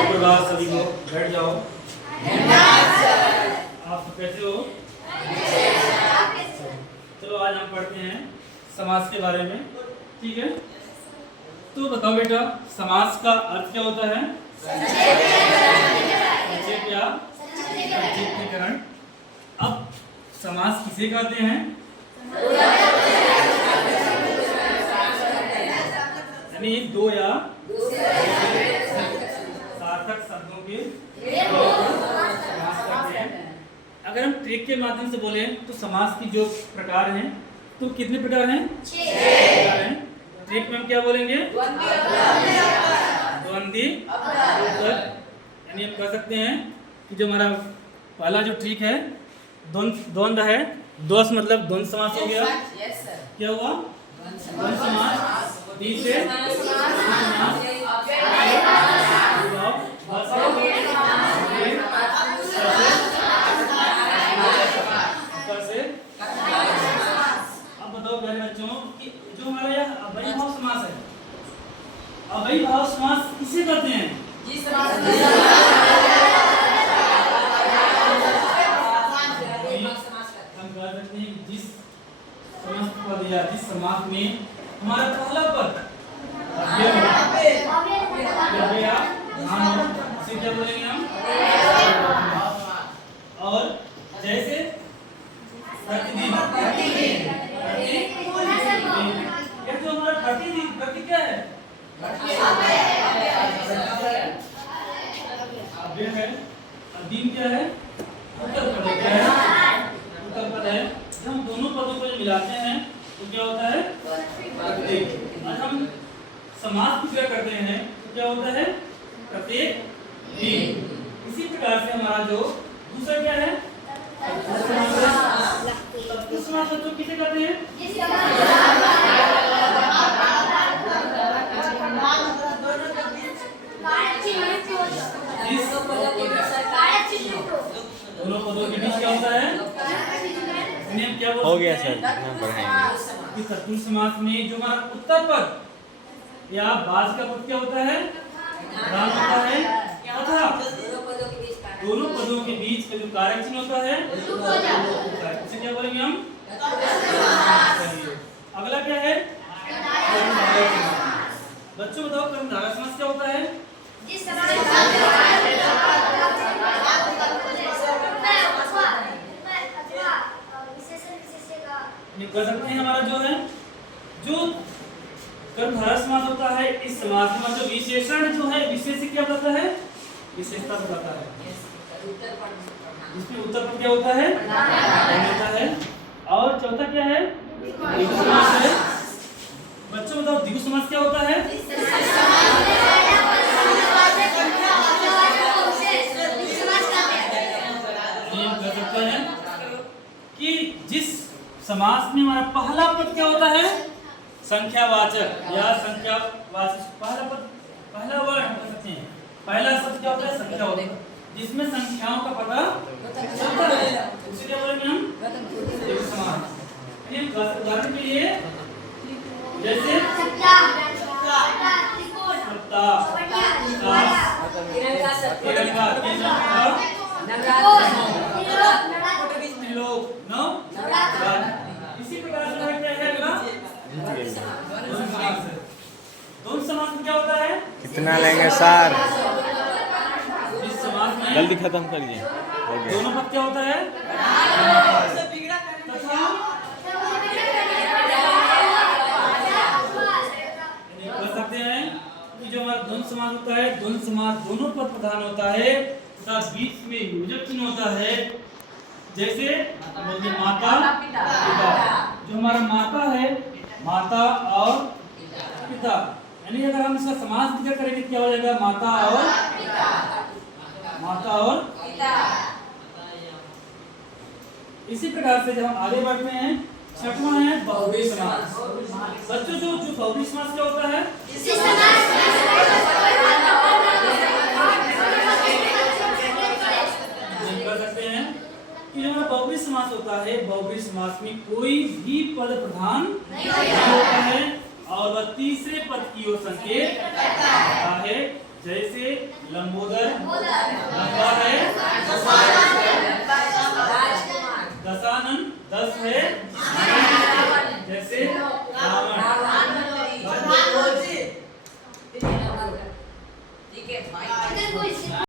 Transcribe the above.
सुप्रभात सभी को, बैठ जाओ। आप सब कैसे हो? चलो आज हम पढ़ते हैं समास के बारे में, ठीक है? तो बताओ बेटा, समास का अर्थ क्या होता है? संक्षेप या संक्षिप्तीकरण। अब समास किसे कहते हैं? यानी दो या सार्थक शब्दों के समास करते हैं। अगर हम ट्रिक के माध्यम से बोले तो समास की जो प्रकार हैं तो कितने प्रकार हैं? 6 प्रकार हैं। ट्रिक में हम क्या बोलेंगे? द्वंद्वी यानी हम कह सकते हैं कि जो हमारा पहला जो ट्रिक है द्वंद्व है। दोष मतलब द्वंद्व समास हो गया। क्या हुआ? द्वंद्व समास। तीसरे अब बताओ प्यारे बच्चों कि जो हमारा यह अव्ययीभाव समास है, अव्ययीभाव समास किसे कहते हैं? हम कह सकते हैं जिस समस्त पद या जिस समास में हमारा पहला पद क्या बोलेंगे हम? और जैसे प्रतिदिन जो हमारा प्रतिदिन प्रति क्या है? अव्यय है। दिन क्या है? उत्तर पद है। उत्तर पद है। जब हम दोनों पदों को मिलाते हैं तो क्या होता है? प्रत्येक। आज हम समास की क्या करते हैं तो क्या होता है? प्रत्येक दिन। इसी प्रकार से हमारा जो दूसरा क्या है? तत्पुरुष समास बच्चों किसे कहते हैं? दोनों पदों के बीच क्या होता है? क्या हो गया सर, बढ़ाएंगे। तत्पुरुष समास में जो हमारा उत्तर पद या बाद का पद क्या होता है? विराम होता है तथा दोनों पदों के बीच का जो कारक चिन्ह होता है इसे क्या बोलेंगे हम? अगला क्या है? बच्चों बताओ कर्मधारय समास क्या होता है? कह सकते हैं हमारा जो है जो कर्मधारय समास होता है, इस समास में जो विशेषण जो है विशेष क्या बताता है? विशेषता बताता है। इसमें उत्तर पद क्या होता है? होता है। और चौथा क्या है? द्विगु समास है। बच्चों बताओ द्विगु समास क्या होता है? कह सकते हैं कि जिस समास में हमारा पहला पद क्या होता है? संख्यावाचक या संख्यावाचक। पहला पद, पहला वर्ण कह सकते हैं। पहला शब्द क्या होता है? संख्या होता है, जिसमें संख्याओं का पता चलता है, उसे क्या बोलेंगे हम? द्विगु समास। उदाहरण के लिए जैसे इसी प्रकार से क्या है अगला? द्वंद्व समास में क्या होता है? कितना लेंगे सर? इस समास में जल्दी खत्म करिए। हो गया। दोनों पद क्या होता है? कह सकते हैं कि जो हमारा द्वंद्व समास होता है, द्वंद्व समास दोनों पद प्रधान होता है तथा बीच में योजक चिन्ह होता है। जैसे माता पिता। जो हमारा माता है, माता और पिता, यानी अगर हम इसका समास विचार करेंगे क्या हो जाएगा? माता और पिता। इसी प्रकार से जब हम आगे बढ़ते हैं, छठवां है बहुव्रीहि समास। बच्चों जो बहुव्रीहि समास क्या होता है? कर सकते हैं कि जो बहुव्रीहि समास होता है, बहुव्रीहि समास में कोई भी पद प्रधान नहीं होता है और वह तीसरे पद की ओर संकेत करता है। जैसे लंबोदर लंबा है